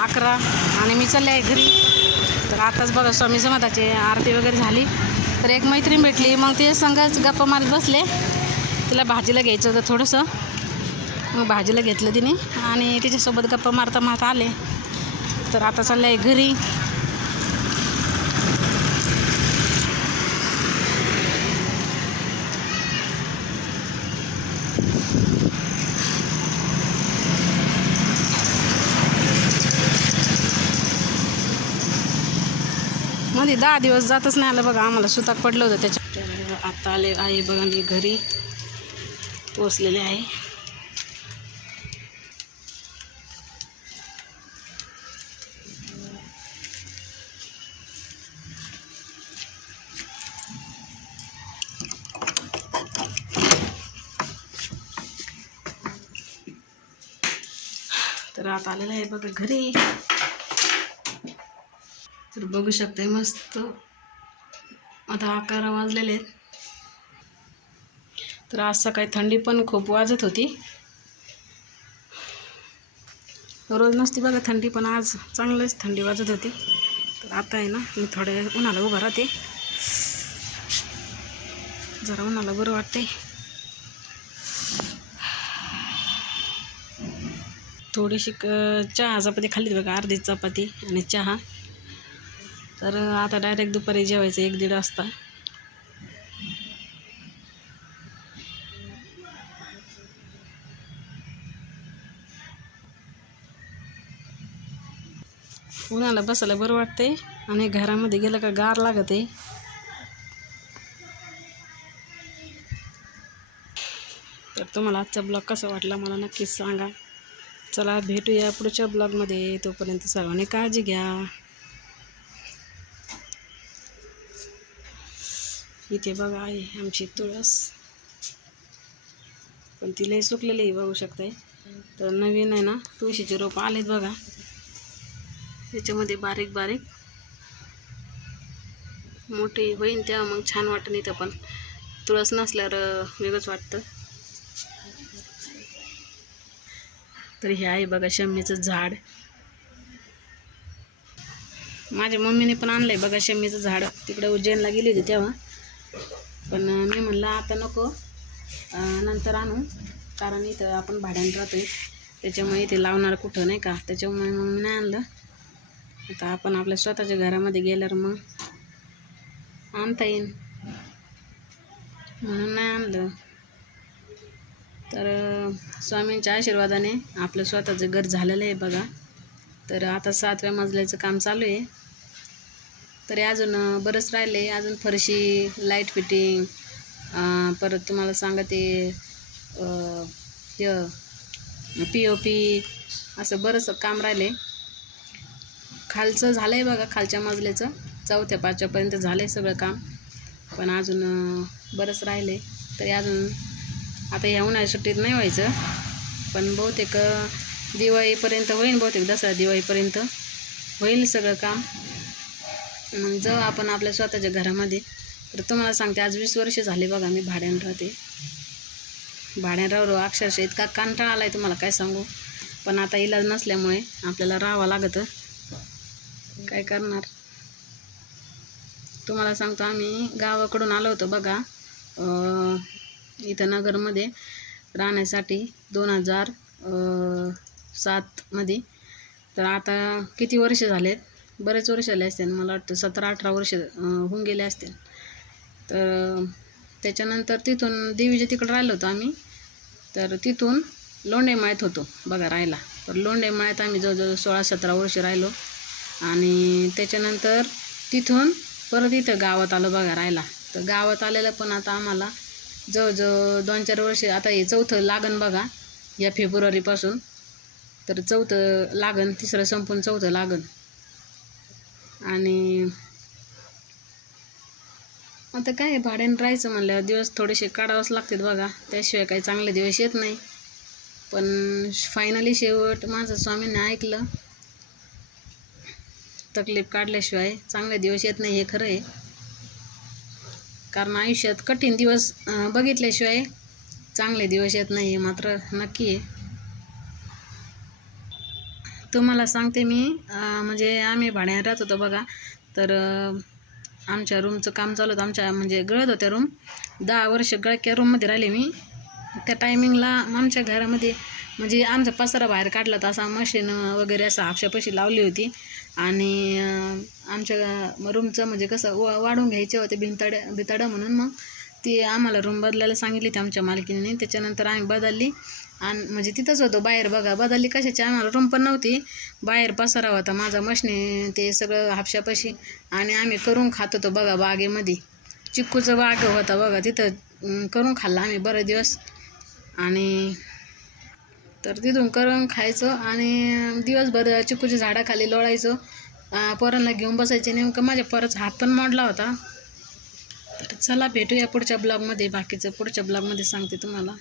11 आणि मी चालले आहे घरी. तर आताच बघा स्वामी समर्थाची आरती वगैरे झाली. तर एक मैत्रीण भेटली, मग ते संगच गप्पा मारत बसले. तिला भाजीला घ्यायचं होतं थोडंसं, मग भाजीला घेतलं तिने आणि तिच्यासोबत गप्पा मारता मारता आले. तर आता चालले आहे घरी. मध्ये 10 दिवस जातच नाही आलं बघा, आम्हाला सुताक पडलं होतं त्याच्या. तर आता आले आहे बघा, मी घरी पोचलेले आहे. तर आता आलेलं आहे बघा घरी. तर बघू शकताय मस्त आता 11 वाजलेले आहेत. तर आज सकाळी थंडी पण खूप वाजत होती. रोज नसती बघा थंडी, पण आज चांगलंच थंडी वाजत होती. तर आता आहे ना, मी थोड्या उन्हाला उभा राहते, जरा उन्हाला बरं वाटते. थोडीशी चहा चपाती खाल्ली बघा, अर्धी चपाती आणि चहा. तर आता डायरेक्ट दुपारी जेवायचं 1-1:30 वाजता. उन्हाला बसायला बरं वाटते आणि घरामध्ये गेलं का गार लागत आहे. तर तुम्हाला आजचा ब्लॉग कसा वाटला मला नक्कीच सांगा. चला भेटूया पुढच्या ब्लॉगमध्ये. तोपर्यंत सर्वांनी काळजी घ्या. इथे बघा आहे आमची तुळस, पण ती लई सुकलेली बघू शकताय. तर नवीन आहे ना तुळशीचे रोप आलेत बघा, त्याच्यामध्ये बारीक बारीक मोठी होईन तेव्हा मग छान वाटतं. इथं पण तुळस नसल्यावर वेगळंच वाटतं. तर हे आहे बघा शमीचं झाड. माझ्या मम्मीने पण आणलंय बघा शमीचं झाड, तिकडे उज्जैनला गेली होती तेव्हा. पण मी म्हणलं आता नको, नंतर आणू, कारण इथं आपण भाड्याने राहतोय, त्याच्यामुळे इथे लावणार कुठं नाही का, त्याच्यामुळे मग मी नाही आणलं. आता आपण आपल्या स्वतःच्या घरामध्ये गेल्यावर मग आणता येईल म्हणून नाही आणलं. तर स्वामींच्या आशीर्वादाने आपलं स्वतःचं घर झालेलं आहे बघा. तर आता 7व्या मजल्याचं काम चालू आहे. तरी अजून बरंच राहिलं आहे, अजून फरशी, लाईट फिटिंग, परत तुम्हाला सांगते POP, असं बरंच काम राहिलं आहे. खालचं झालं आहे बघा, खालच्या मजल्याचं 4थ्या-5व्यापर्यंत झालं आहे सगळं काम, पण अजून बरंच राहिलं आहे. तरी अजून आता ह्या उन्हाळ्या सुट्टीत नाही व्हायचं, पण बहुतेक दिवाळीपर्यंत होईल, बहुतेक दसरा दिवाळीपर्यंत होईल सगळं काम. मग जाऊ आपण आपल्या स्वतःच्या घरामध्ये. तर तुम्हाला सांगते आज 20 वर्ष झाले बघा मी भाड्यानं राहते. भाड्यानं राहू अक्षरशः इतका कंटाळा आला आहे तुम्हाला काय सांगू, पण आता इलाज नसल्यामुळे आपल्याला राहावं लागतं, काय करणार. तुम्हाला सांगतो आम्ही गावाकडून आलो होतो बघा इथं नगरमध्ये राहण्यासाठी 2007 मध्ये. तर आता किती वर्ष झालेत, बरेच वर्ष झाले असतील, मला वाटतं 17-18 वर्ष होऊन गेले असतील. तर त्याच्यानंतर तिथून देवीच्या तिकडं राहिलो होतो आम्ही. तर तिथून लोंढेमाळ्यात होतो बघा राहायला. तर लोंढेमाळ्यात आम्ही जवळजवळ 16-17 वर्ष राहिलो आणि त्याच्यानंतर तिथून परत इथं गावात आलो बघा राहायला. तर गावात आलेलं पण आता आम्हाला जवळजवळ 2-4 वर्ष, आता हे 4थं लागन बघा या फेब्रुवारीपासून. तर 4थं लागन, 3रं संपून 4थं लागन. आणि आता काय भाड्यानं राहायचं म्हणल्यावर दिवस थोडेसे काढावंच लागतात बघा, त्याशिवाय काही चांगले दिवस येत नाही. पण फायनली शेवट माझं स्वामींनी ऐकलं, तकलीफ काढल्याशिवाय चांगले दिवस येत नाही हे खरं आहे. कारण आयुष्यात कठीण दिवस बघितल्याशिवाय चांगले दिवस येत नाही हे मात्र नक्की आहे. तुम्हाला सांगते मी म्हणजे आम्ही भाड्याने राहत होतो बघा. तर आमच्या रूमचं काम चालू होतं, आमच्या म्हणजे गळत होत्या रूम. 10 वर्ष गळक्या रूममध्ये राहिले मी. त्या टायमिंगला आमच्या घरामध्ये म्हणजे आमचा पसारा बाहेर काढला तर असा मशीन वगैरे असं हापशापाशी लावली होती. आणि आमच्या रूमचं म्हणजे कसं वाढून घ्यायचे होते भिंताडं म्हणून मग ती आम्हाला रूम बदलायला सांगितली होती आमच्या मालकीने. त्याच्यानंतर आम्ही बदलली आणि म्हणजे तिथंच होतो बाहेर बघा. बदलली कशाची, आम्हाला रूम पण नव्हती, बाहेर पसारा होता माझा मशनी ते सगळं हापशापाशी. आणि आम्ही करून खात होतो बघा बागेमध्ये. चिक्कूचं बाग होता बघा, तिथं करून खाल्ला आम्ही बरेच दिवस. आणि तर तिथून करून खायचं आणि दिवसभर चिक्कूच्या झाडाखाली लोळायचं. पोरांना घेऊन बसायचे. नेमकं माझ्या पोराचा हात पण मोडला होता. तर चला भेटूया पुढच्या ब्लॉगमध्ये. बाकीचं पुढच्या ब्लॉगमध्ये सांगते तुम्हाला.